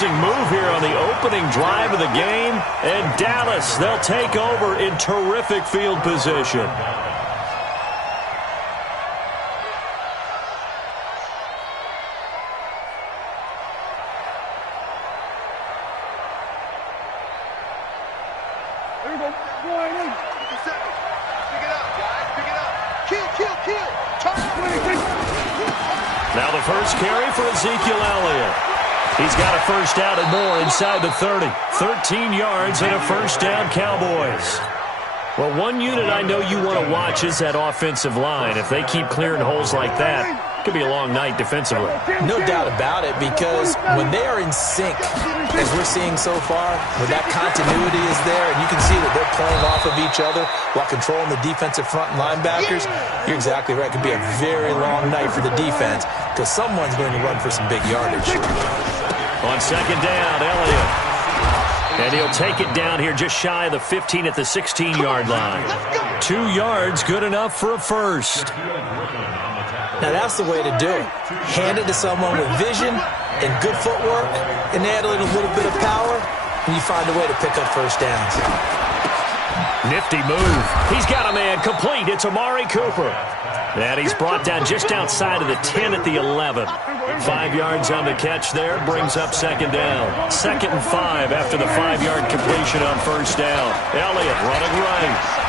Move here on the opening drive of the game, and Dallas, they'll take over in terrific field position. There we go. Pick it up, guys. Pick it up. Kill. Now the first carry for Ezekiel Elliott. He's got a first down and more inside the 30. 13 yards and a first down, Cowboys. Well, one unit I know you want to watch is that offensive line. If they keep clearing holes like that, it could be a long night defensively. No doubt about it, because when they are in sync, as we're seeing so far, when that continuity is there, and you can see that they're playing off of each other while controlling the defensive front and linebackers, you're exactly right. It could be a very long night for the defense, because someone's going to run for some big yardage. On second down, Elliott. And he'll take it down here just shy of the 15 at the 16-yard line. 2 yards, good enough for a first. Now that's the way to do it. Hand it to someone with vision and good footwork, and add in a little bit of power, and you find a way to pick up first downs. Nifty move. He's got a man complete. It's Amari Cooper. And he's brought down just outside of the 10 at the 11. 5 yards on the catch there, brings up second down. 2nd and 5 after the 5-yard completion on first down. Elliott running right.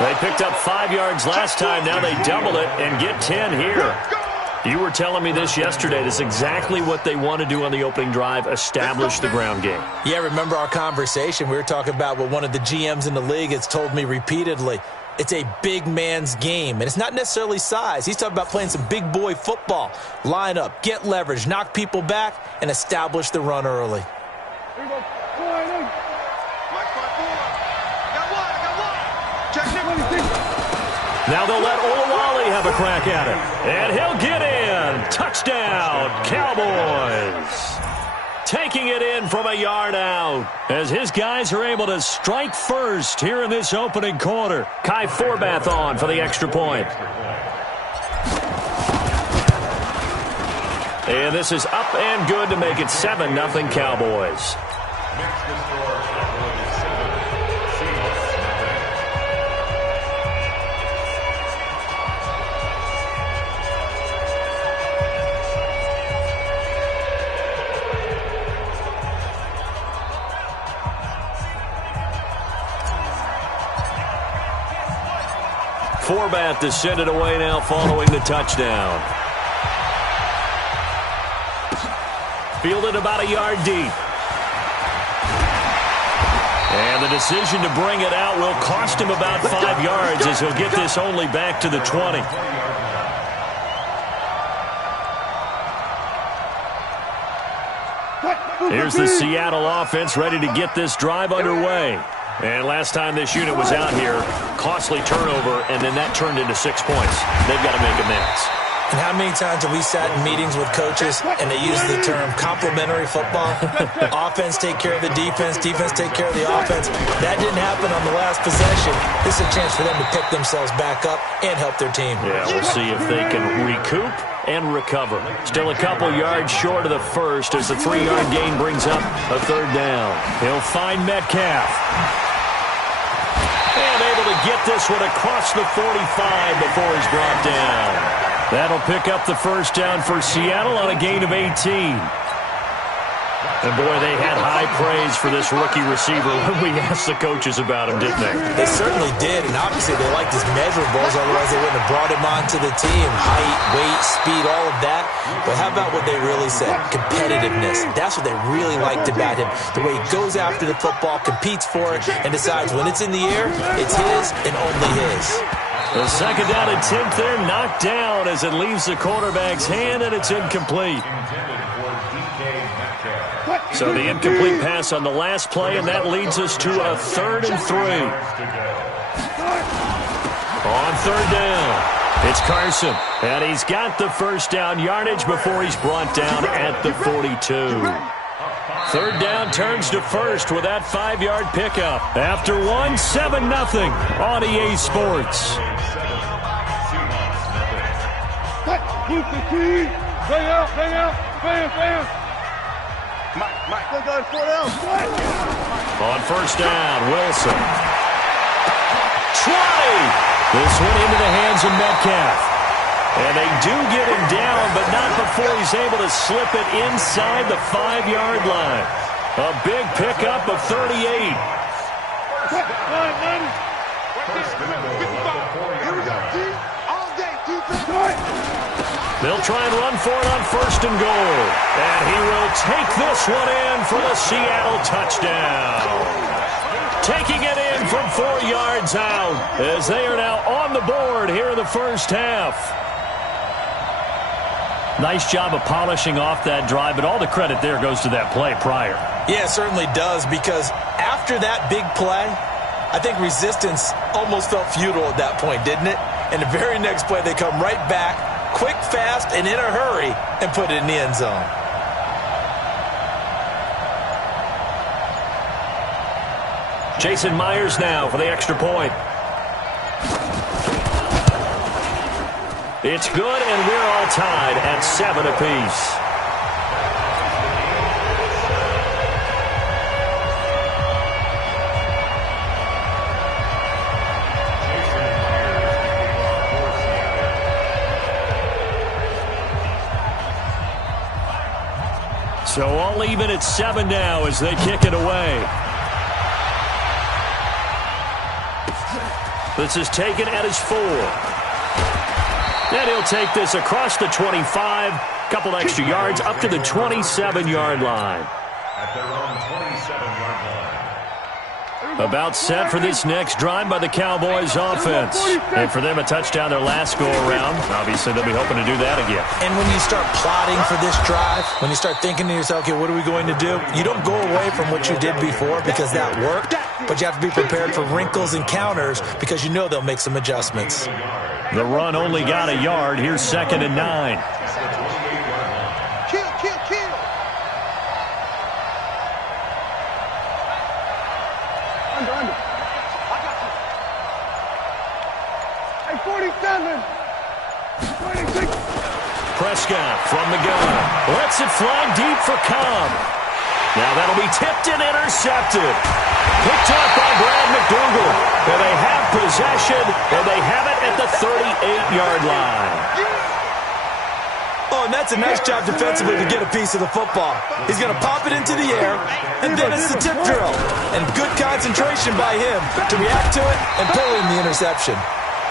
They picked up 5 yards last time. Now they double it and get 10 here. You were telling me this yesterday. This is exactly what they want to do on the opening drive, establish the ground game. Yeah, remember our conversation? We were talking about what one of the GMs in the league has told me repeatedly. It's a big man's game, and it's not necessarily size. He's talking about playing some big boy football. Line up, get leverage, knock people back, and establish the run early. Here we go. Now they'll let Olawale have a crack at it. And he'll get in. Touchdown, Cowboys. Taking it in from a yard out as his guys are able to strike first here in this opening quarter. Kai Forbath on for the extra point. And this is up and good to make it 7-0 Cowboys. Forbath to send it away now following the touchdown. Fielded about a yard deep. And the decision to bring it out will cost him about 5 yards as he'll get this only back to the 20. Here's the Seattle offense ready to get this drive underway. And last time this unit was out here, costly turnover, and then that turned into 6 points. They've got to make amends. And how many times have we sat in meetings with coaches and they use the term complementary football? Offense take care of the defense, defense take care of the offense. That didn't happen on the last possession. This is a chance for them to pick themselves back up and help their team. Yeah, we'll see if they can recoup and recover. Still a couple yards short of the first as the 3-yard gain brings up a third down. He'll find Metcalf. And able to get this one across the 45 before he's brought down. That'll pick up the first down for Seattle on a gain of 18. And, boy, they had high praise for this rookie receiver when we asked the coaches about him, didn't they? They certainly did, and obviously they liked his measurables, otherwise they wouldn't have brought him onto the team. Height, weight, speed, all of that. But how about what they really said? Competitiveness. That's what they really liked about him. The way he goes after the football, competes for it, and decides when it's in the air, it's his and only his. The second down attempt there knocked down as it leaves the quarterback's hand, and it's incomplete. So the incomplete pass on the last play, and that leads us to a 3rd and 3. On third down, it's Carson, and he's got the first down yardage before he's brought down at the 42. Third down turns to first with that 5-yard pickup. After 7-0 on EA Sports. Bang out, bang out, bam, bam. On first down, Wilson. 20! This one into the hands of Metcalf. And they do get him down, but not before he's able to slip it inside the 5-yard line. A big pickup of 38. Here we go, D. All day, defense. They'll try and run for it on first and goal. And he will take this one in for the Seattle touchdown. Taking it in from 4 yards out as they are now on the board here in the first half. Nice job of polishing off that drive, but all the credit there goes to that play prior. Yeah, it certainly does, because after that big play, I think resistance almost felt futile at that point, didn't it? And the very next play, they come right back, quick, fast, and in a hurry, and put it in the end zone. Jason Myers now for the extra point. It's good, and we're all tied at 7 apiece. So all even at 7 now as they kick it away. This is taken at his 4. And he'll take this across the 25, couple extra yards up to the 27-yard line. At their own 27-yard line. About set for this next drive by the Cowboys offense. And for them, a touchdown their last go-around. Obviously, they'll be hoping to do that again. And when you start plotting for this drive, when you start thinking to yourself, okay, what are we going to do? You don't go away from what you did before because that worked, but you have to be prepared for wrinkles and counters because you know they'll make some adjustments. The run only got a yard. Here's 2nd and 9. Kill, kill, kill. Under. I got you. Hey, 47. 26. Prescott from the gun. Lets it fly deep for Cobb. Now that'll be tipped and intercepted. Picked up by Brad McDougal. And they have possession, and they have it at the 38-yard line. Oh, and that's a nice job defensively to get a piece of the football. He's going to pop it into the air, and then it's the tip drill. And good concentration by him to react to it and pull in the interception.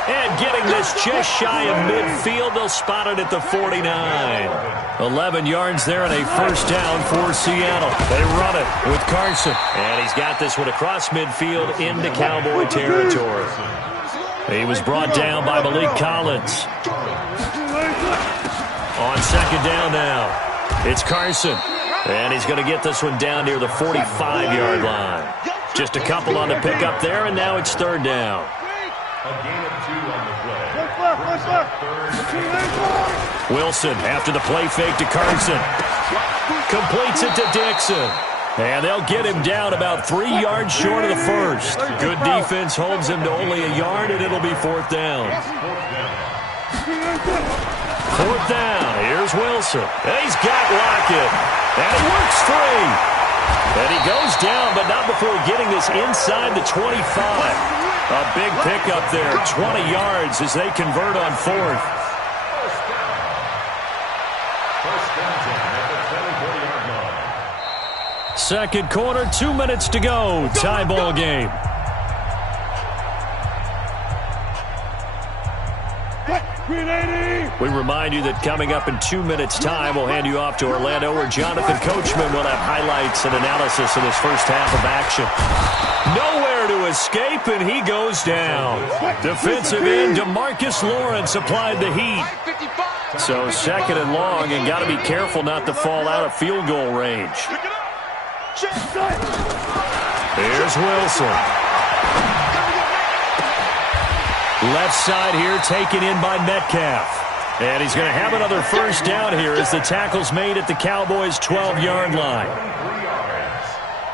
And getting this just shy of midfield, they'll spot it at the 49. 11 yards there and a first down for Seattle. They run it with Carson. And he's got this one across midfield into Cowboy territory. He was brought down by Malik Collins. On 2nd down now, it's Carson. And he's going to get this one down near the 45-yard line. Just a couple on the pickup there, and now it's 3rd down. A gain of 2 on the play. Wilson after the play fake to Carson. Completes it to Dixon. And they'll get him down about 3 yards short of the first. Good defense holds him to only a yard, and it'll be 4th down. 4th down. Here's Wilson. And he's got Lockett. And he works free. And he goes down, but not before getting this inside the 25. A big pickup there, 20 yards as they convert on 4th. First down at the 24-yard line. Second quarter, 2 minutes to go. Tie ball game. We remind you that coming up in 2 minutes' time, we'll hand you off to Orlando, where Jonathan Coachman will have highlights and analysis of this first half of action. Nowhere to escape, and he goes down. Defensive end DeMarcus Lawrence applied the heat. So 2nd and long, and got to be careful not to fall out of field goal range. Here's Wilson. Left side here taken in by Metcalf. And he's going to have another first down here as the tackle's made at the Cowboys' 12-yard line.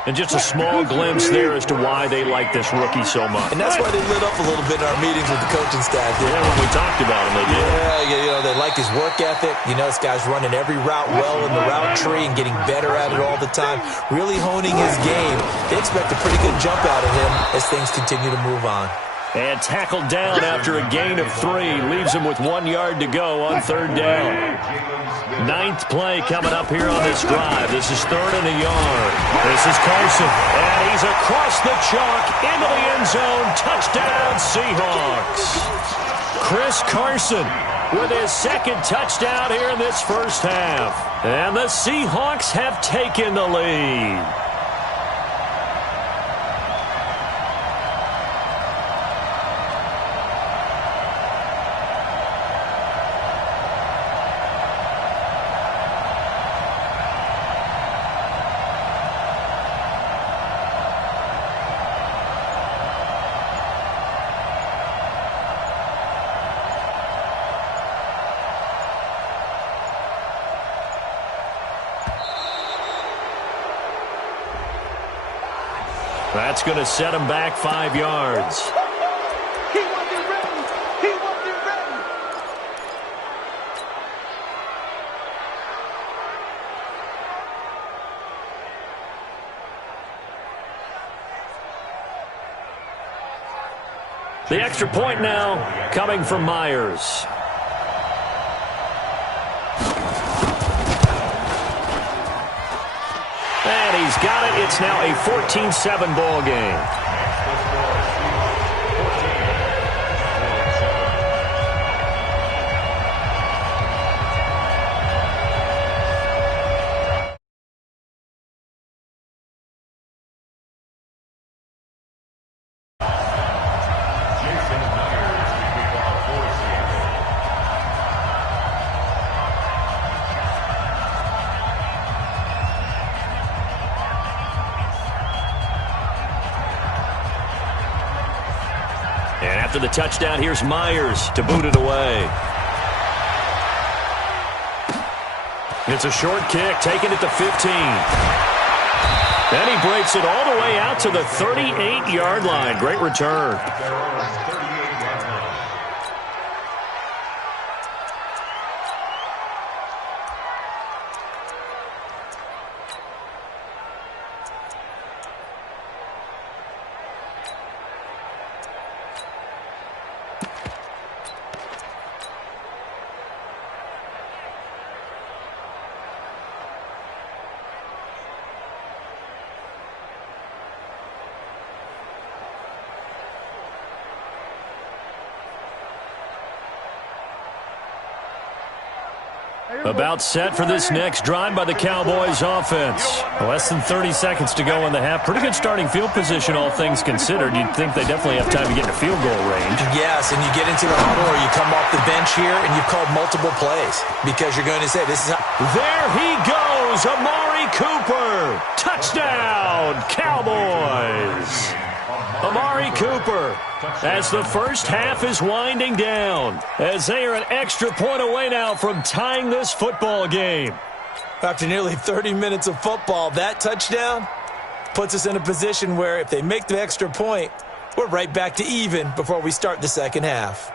And just a small glimpse there as to why they like this rookie so much. And that's why they lit up a little bit in our meetings with the coaching staff. Yeah, when we talked about him, they did. Yeah, they like his work ethic. This guy's running every route well in the route tree and getting better at it all the time, really honing his game. They expect a pretty good jump out of him as things continue to move on. And tackled down after a gain of 3. Leaves him with 1 yard to go on 3rd down. 9th play coming up here on this drive. This is 3rd and a yard. This is Carson. And he's across the chalk into the end zone. Touchdown, Seahawks. Chris Carson with his 2nd touchdown here in this first half. And the Seahawks have taken the lead. That's going to set him back 5 yards. He wasn't ready. He wasn't ready. The extra point now coming from Myers. And he's got it. It's now a 14-7 ball game. And after the touchdown, here's Myers to boot it away. It's a short kick, taking it to 15. And he breaks it all the way out to the 38-yard line. Great return. About set for this next drive by the Cowboys offense. Less than 30 seconds to go in the half. Pretty good starting field position, all things considered. You'd think they definitely have time to get to field goal range. Yes, and you get into the huddle or you come off the bench here and you've called multiple plays because you're going to say, this is how... There he goes, Amari Cooper. Touchdown, Cowboys. Amari Cooper, as the first half is winding down, as they are an extra point away now from tying this football game. After nearly 30 minutes of football, that touchdown puts us in a position where if they make the extra point, we're right back to even before we start the second half.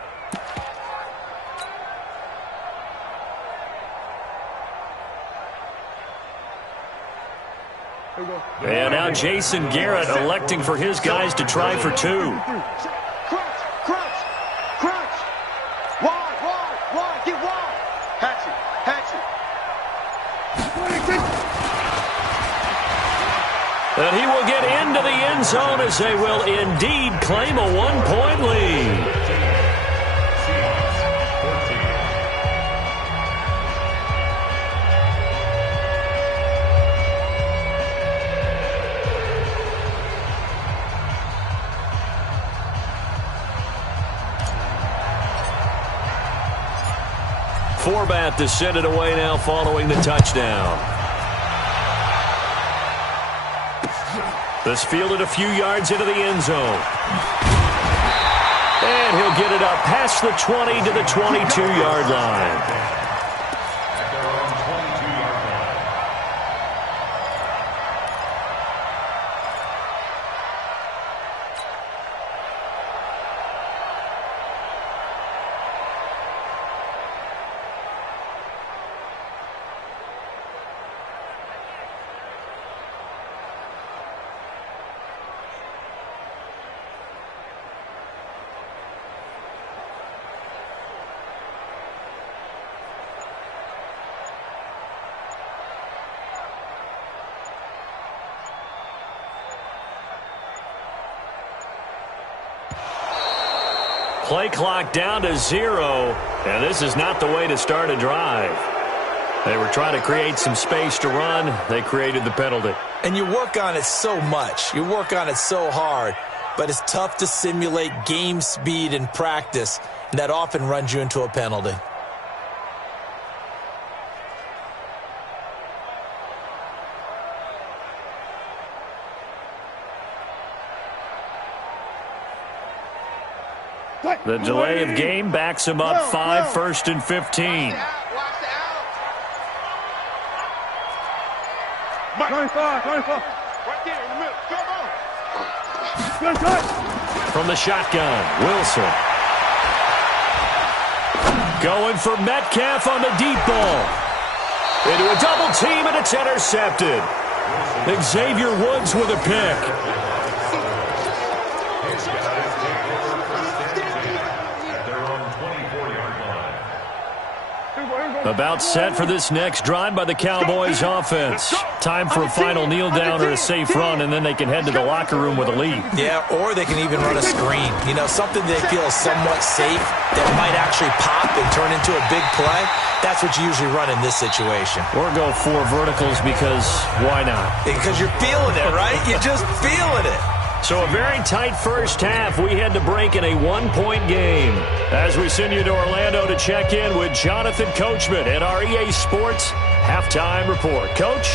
And now Jason Garrett electing for his guys to try for 2. Crunch, crunch, crunch. Wide, get wide. Hatch it. And he will get into the end zone as they will indeed claim a 1-point lead. Forbath to send it away now following the touchdown. This fielded a few yards into the end zone. And he'll get it up past the 20 to the 22-yard line. play clock down to 0, and this is not the way to start a drive. They were trying to create some space to run. They created the penalty. And you work on it so much. You work on it so hard. But it's tough to simulate game speed in practice, and that often runs you into a penalty. The delay of game backs him up 5, 1st and 15. 25. Right there in the middle. Come on. From the shotgun, Wilson. Going for Metcalf on the deep ball. Into a double team, and it's intercepted. Xavier Woods with a pick. About set for this next drive by the Cowboys offense. Time for a final kneel down or a safe run, and then they can head to the locker room with a lead. Yeah, or they can even run a screen. You know, something they feel is somewhat safe that might actually pop and turn into a big play. That's what you usually run in this situation. Or go 4 verticals because why not? Because you're feeling it, right? You're just feeling it. So a very tight first half. We had to break in a 1-point game. As we send you to Orlando to check in with Jonathan Coachman at our EA Sports Halftime Report. Coach?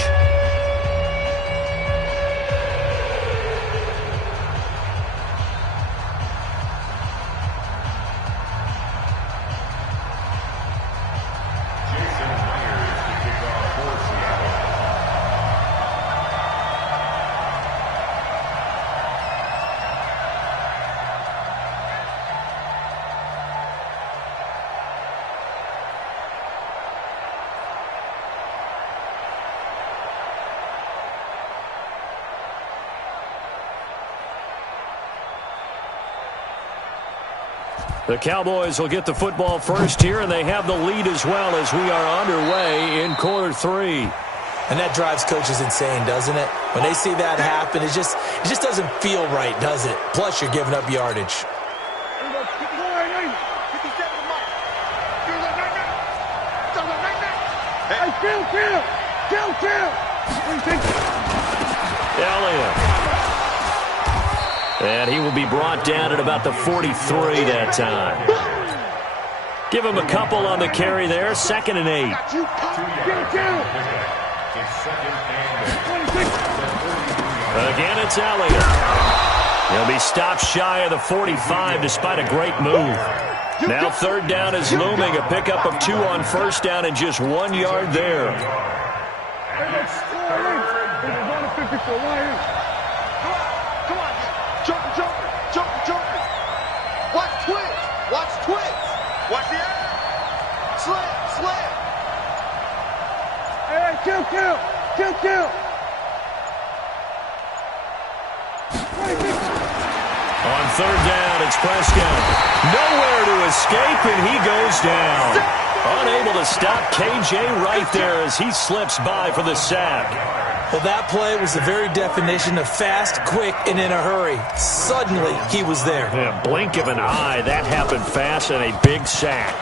The Cowboys will get the football first here, and they have the lead as well as we are underway in quarter 3. And that drives coaches insane, doesn't it? When they see that happen, it just doesn't feel right, does it? Plus, you're giving up yardage. Elliott. And he will be brought down at about the 43 that time. Give him a couple on the carry there. 2nd and 8. Again, it's Elliott. He'll be stopped shy of the 45 despite a great move. Now 3rd down is looming. A pickup of 2 on 1st down and just 1 yard there. Watch the air. Slam. Hey, kill. On 3rd down, it's Prescott. Nowhere to escape, and he goes down. Unable to stop KJ right there as he slips by for the sack. Well, that play was the very definition of fast, quick, and in a hurry. Suddenly, he was there. Yeah, blink of an eye. That happened fast and a big sack.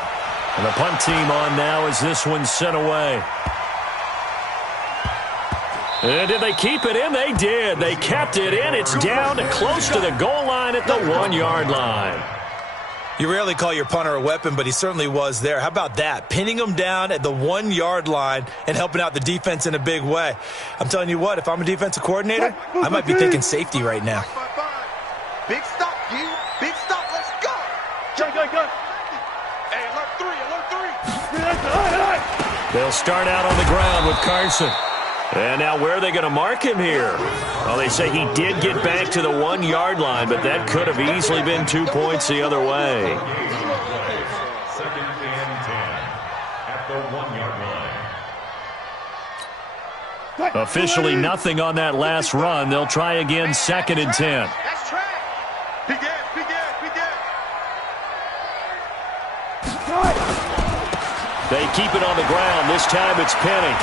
And the punt team on now as this one's sent away. And did they keep it in? They did. They kept it in. It's down to close to the goal line at the 1 yard line. You rarely call your punter a weapon, but he certainly was there. How about that? Pinning him down at the 1 yard line and helping out the defense in a big way. I'm telling you what, if I'm a defensive coordinator, I might be thinking safety right now. Big stop, you. Big stop. Let's go. Go. Hey, alert 3. They'll start out on the ground with Carson. And now where are they going to mark him here? Well, they say he did get back to the 1 yard line, but that could have easily been 2 points the other way. 2nd and 10 at the 1 yard line. Officially nothing on that last run. They'll try again 2nd and 10. That's track. Be dead. They keep it on the ground. This time it's Penny.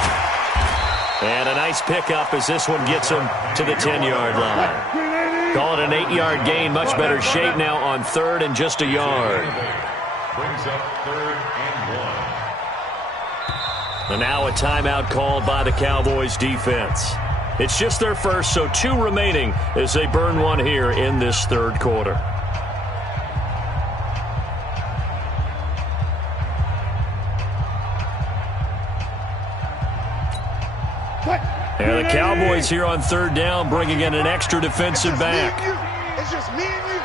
And a nice pickup as this one gets him to the 10 yard line. Call it an 8-yard gain. Much better shape now on third and just a yard. Brings up 3rd and 1. And now a timeout called by the Cowboys defense. It's just their first, so 2 remaining as they burn one here in this third quarter. And the Cowboys here on third down bringing in an extra defensive back. It's just me and you.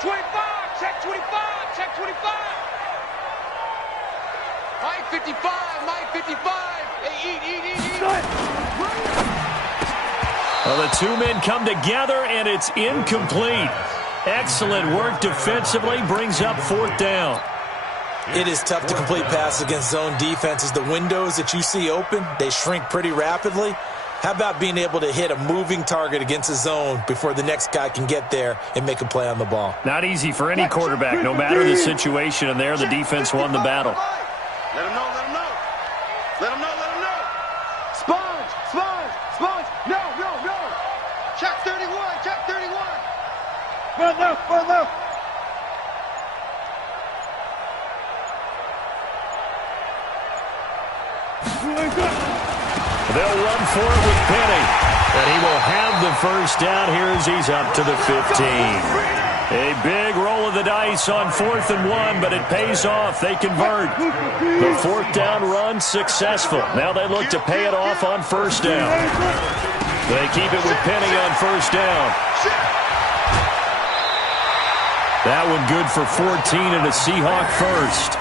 25, check 25, check 25. Mike 55, Mike 55. Hey, eat. Well, the 2 men come together, and it's incomplete. Excellent work defensively, brings up 4th down. It is tough to complete passes against zone defenses. The windows that you see open, they shrink pretty rapidly. How about being able to hit a moving target against a zone before the next guy can get there and make a play on the ball? Not easy for any quarterback, no matter the situation, and there the defense won the battle. Let him know. Sponge. No. Check 31. Run left. They'll run for it with Penny. And he will have the first down here as he's up to the 15. A big roll of the dice on 4th and 1, but it pays off. They convert. The 4th down run successful. Now they look to pay it off on 1st down. They keep it with Penny on 1st down. That one good for 14 and a Seahawk first.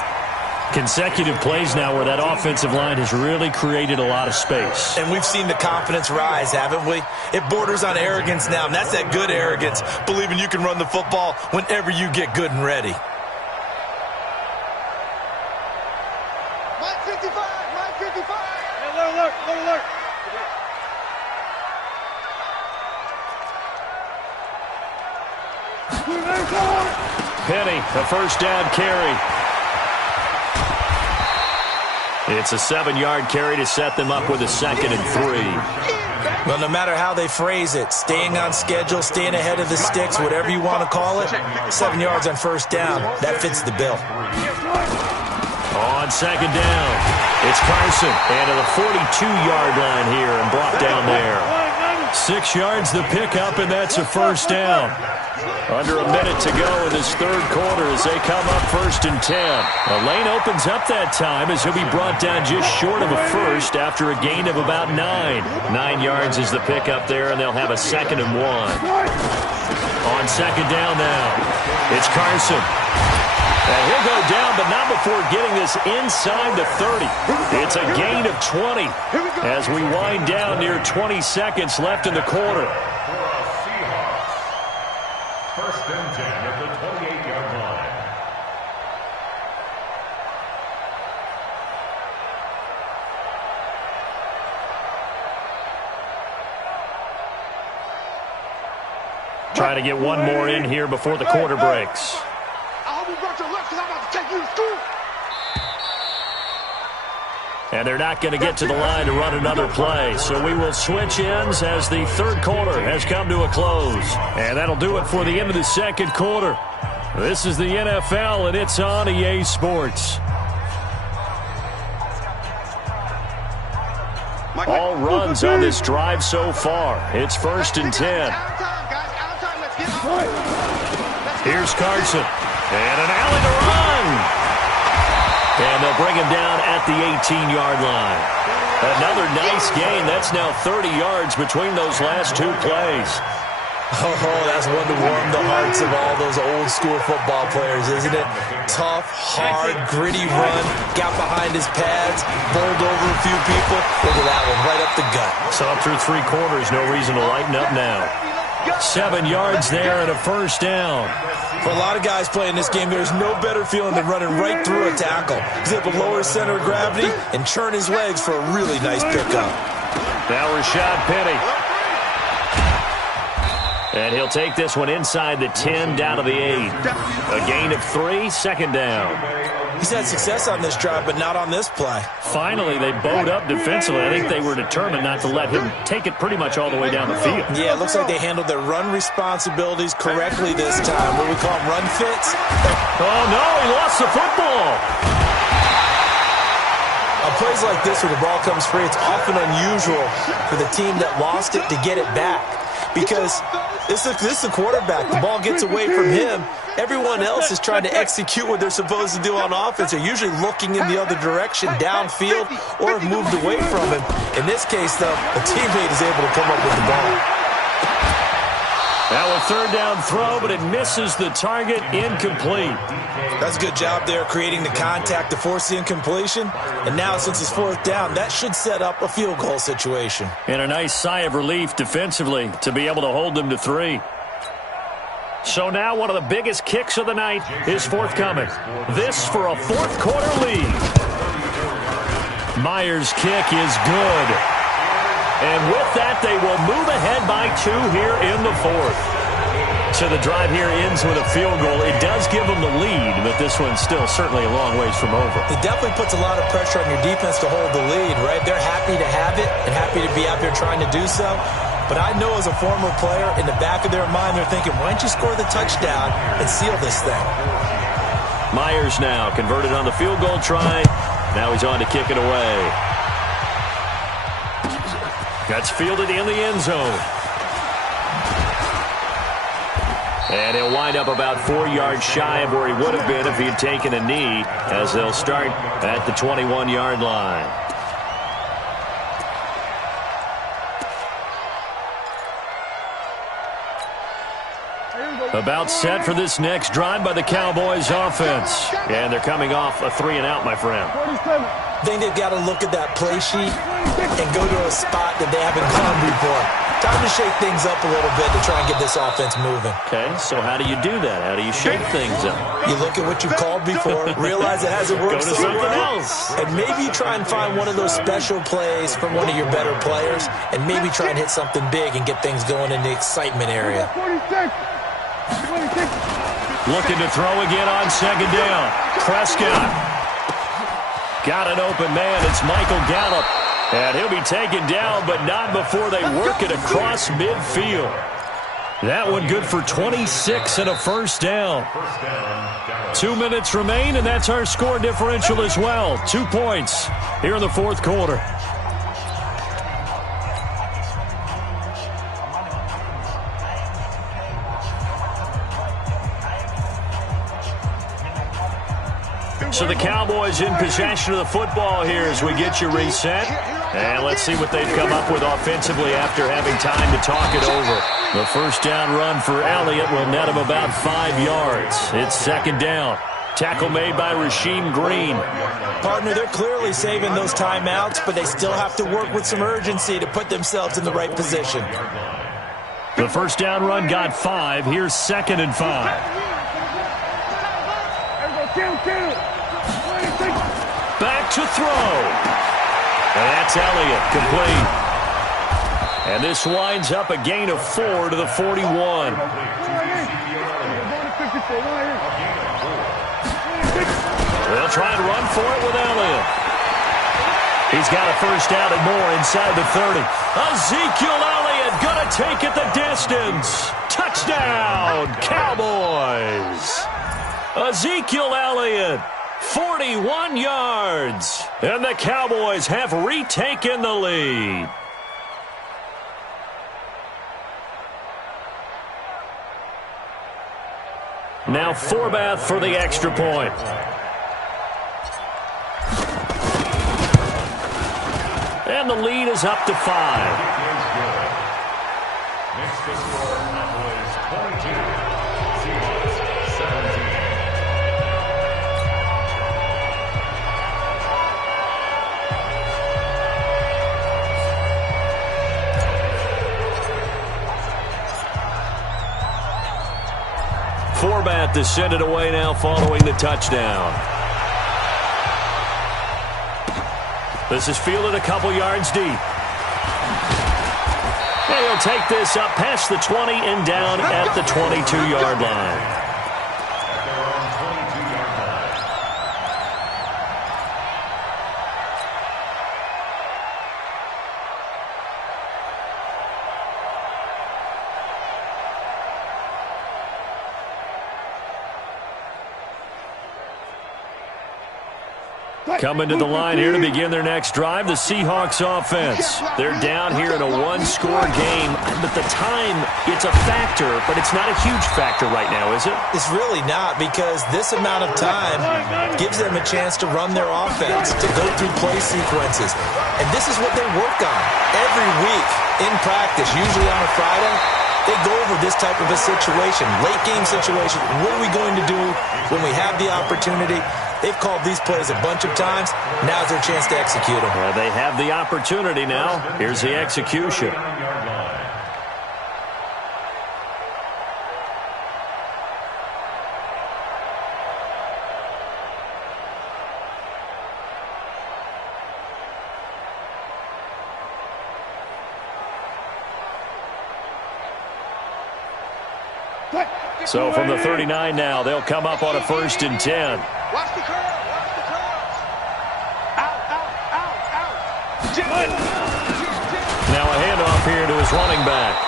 Consecutive plays now where that offensive line has really created a lot of space. And we've seen the confidence rise, haven't we? It borders on arrogance now, and that's that good arrogance, believing you can run the football whenever you get good and ready. Mike 55. Hey, alert. Penny, a 1st down carry. It's a 7-yard carry to set them up with a 2nd and 3. Well, no matter how they phrase it, staying on schedule, staying ahead of the sticks, whatever you want to call it, 7 yards on 1st down, that fits the bill. On 2nd down, it's Carson, and to the 42-yard line here and brought down there. 6 yards the pickup, and that's a 1st down. Under a minute to go in this third quarter as they come up 1st and 10. The lane opens up that time as he'll be brought down just short of a first after a gain of about 9. 9 yards is the pickup there, and they'll have a 2nd and 1. On 2nd down now, it's Carson. And he'll go down, but not before getting this inside the 30. It's a gain of 20 as we wind down near 20 seconds left in the quarter. 1st and 10 at the 28-yard line. Trying to get one more in here before the quarter breaks. I hope you brought your lunch because I'm about to take you to school. And they're not going to get to the line to run another play. So we will switch ends as the third quarter has come to a close. And that'll do it for the end of the second quarter. This is the NFL, and it's on EA Sports. All runs on this drive so far. It's 1st and 10. Here's Carson. And an alley to run. And they'll bring him down at the 18-yard line. Another nice gain. That's now 30 yards between those last 2 plays. Oh, that's one to warm the hearts of all those old-school football players, isn't it? Tough, hard, gritty run. Got behind his pads, bowled over a few people. Look at that one, right up the gut. So up through 3 quarters, no reason to lighten up now. 7 yards there and a 1st down. For a lot of guys playing this game, there's no better feeling than running right through a tackle. He's able to lower his center of gravity and churn his legs for a really nice pickup. Now Rashad Penny. And he'll take this one inside the 10 down to the 8. A gain of 3, second down. He's had success on this drive, but not on this play. Finally, they bowed up defensively. I think they were determined not to let him take it pretty much all the way down the field. Yeah, it looks like they handled their run responsibilities correctly this time. What we call them, run fits. Oh, no, he lost the football. On plays like this where the ball comes free, it's often unusual for the team that lost it to get it back. Because this is the quarterback. The ball gets away from him. Everyone else is trying to execute what they're supposed to do on offense. They're usually looking in the other direction, downfield, or have moved away from him. In this case, though, a teammate is able to come up with the ball. Now a third down throw, but it misses the target, incomplete. That's a good job there creating the contact to force the incompletion. And now since it's fourth down, that should set up a field goal situation. And a nice sigh of relief defensively to be able to hold them to 3. So now one of the biggest kicks of the night is forthcoming. This for a fourth quarter lead. Myers' kick is good. And with that, they will move ahead by 2 here in the fourth. So the drive here ends with a field goal. It does give them the lead, but this one's still certainly a long ways from over. It definitely puts a lot of pressure on your defense to hold the lead, right? They're happy to have it and happy to be out there trying to do so. But I know as a former player, in the back of their mind, they're thinking, why don't you score the touchdown and seal this thing? Myers now converted on the field goal try. Now he's on to kick it away. That's fielded in the end zone. And he'll wind up about 4 yards shy of where he would have been if he had taken a knee, as they'll start at the 21-yard line. About set for this next drive by the Cowboys offense. And they're coming off a 3-and-out, my friend. I think they've got to look at that play sheet and go to a spot that they haven't gone before. Time to shake things up a little bit to try and get this offense moving. Okay, so how do you do that? How do you shake things up? You look at what you've called before, realize it hasn't worked Go to something else. and maybe you try and find one of those special plays from one of your better players, and maybe try and hit something big and get things going in the excitement area. Looking to throw again on second down. Prescott. Got an open man. It's Michael Gallup. And he'll be taken down, but not before they work it across midfield. That one good for 26 and a first down. 2 minutes remain, and that's our score differential as well. 2 points here in the fourth quarter. So the Cowboys in possession of the football here as we get you reset. And let's see what they've come up with offensively after having time to talk it over. The first down run for Elliott will net him about 5 yards. It's second down. Tackle made by Rasheem Green. Partner, they're clearly saving those timeouts, but they still have to work with some urgency to put themselves in the right position. The first down run got 5. Here's second and 5. Back to throw. And that's Elliott, complete. And this winds up a gain of 4 to the 41. They'll try and run for it with Elliott. He's got a first down and more inside the 30. Ezekiel Elliott going to take it the distance. Touchdown, Cowboys. Ezekiel Elliott, 41 yards. And the Cowboys have retaken the lead. Now Forbath for the extra point. And the lead is up to 5. Next to score, Cowboys 22, Seahawks 17. Forbath to send it away now following the touchdown. This is fielded a couple yards deep. And he'll take this up past the 20 and down at the 22-yard line. Coming to the line here to begin their next drive, the Seahawks offense. They're down here in a one-score game, but the time, it's a factor, but it's not a huge factor right now, is it? It's really not, because this amount of time gives them a chance to run their offense, to go through play sequences. And this is what they work on every week in practice, usually on a Friday. They go over this type of a situation, late-game situation. What are we going to do when we have the opportunity? They've called these plays a bunch of times. Now's their chance to execute them. Well, they have the opportunity now. Here's the execution. So from the 39 now, they'll come up on a 1st and 10. Watch the curve. Watch the curve. Out. Now a handoff here to his running back.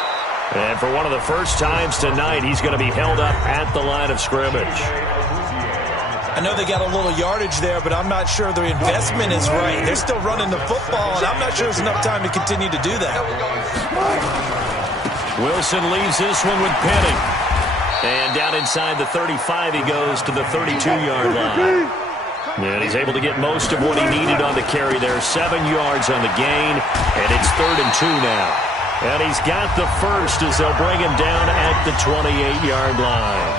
And for one of the first times tonight, he's going to be held up at the line of scrimmage. I know they got a little yardage there, but I'm not sure their investment is right. They're still running the football, and I'm not sure there's enough time to continue to do that. Wilson leaves this one with Penning. And down inside the 35, he goes to the 32-yard line. And he's able to get most of what he needed on the carry there. 7 yards on the gain, and it's 3rd and 2 now. And he's got the first as they'll bring him down at the 28-yard line.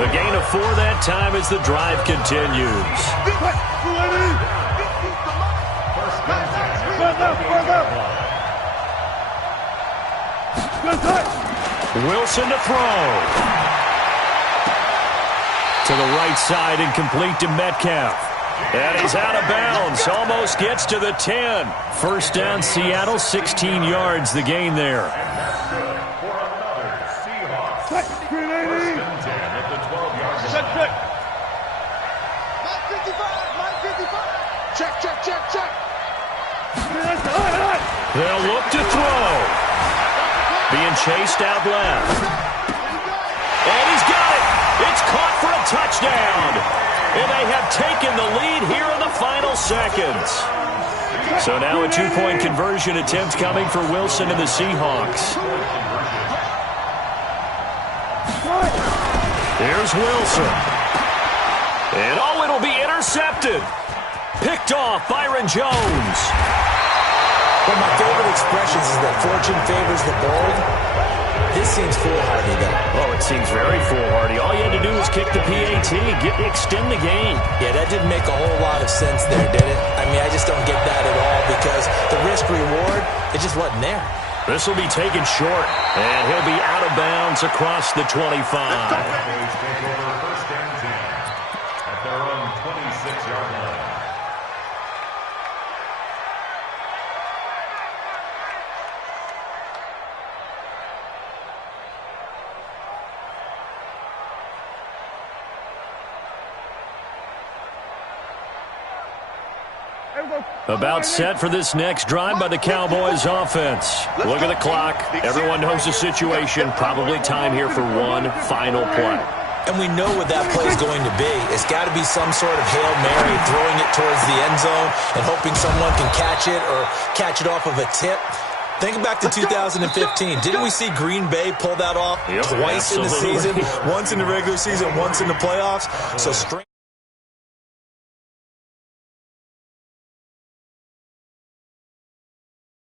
A gain of 4 that time as the drive continues. Wilson to throw. To the right side and complete to Metcalf. And he's out of bounds. Almost gets to the 10. First down, Seattle, 16 yards, the gain there. Check. They'll look to throw. Being chased out left. And he's got it. It's caught for a touchdown. And they have taken the lead here in the final seconds. So now a 2-point conversion attempt coming for Wilson and the Seahawks. Here's Wilson. And it'll be intercepted. Picked off Byron Jones. One of my favorite expressions is that fortune favors the bold. This seems foolhardy, though. Oh, it seems very foolhardy. All you had to do was kick the PAT, extend the game. Yeah, that didn't make a whole lot of sense there, did it? I mean, I just don't get that at all because the risk-reward, it just wasn't there. This will be taken short, and he'll be out of bounds across the 25. First and 10 at their own 26-yard line. About set for this next drive by the Cowboys offense. Look at the clock. Everyone knows the situation. Probably time here for one final play. And we know what that play is going to be. It's got to be some sort of Hail Mary, throwing it towards the end zone and hoping someone can catch it or catch it off of a tip. Think back to 2015. Didn't we see Green Bay pull that off twice in the season? Once in the regular season, once in the playoffs. So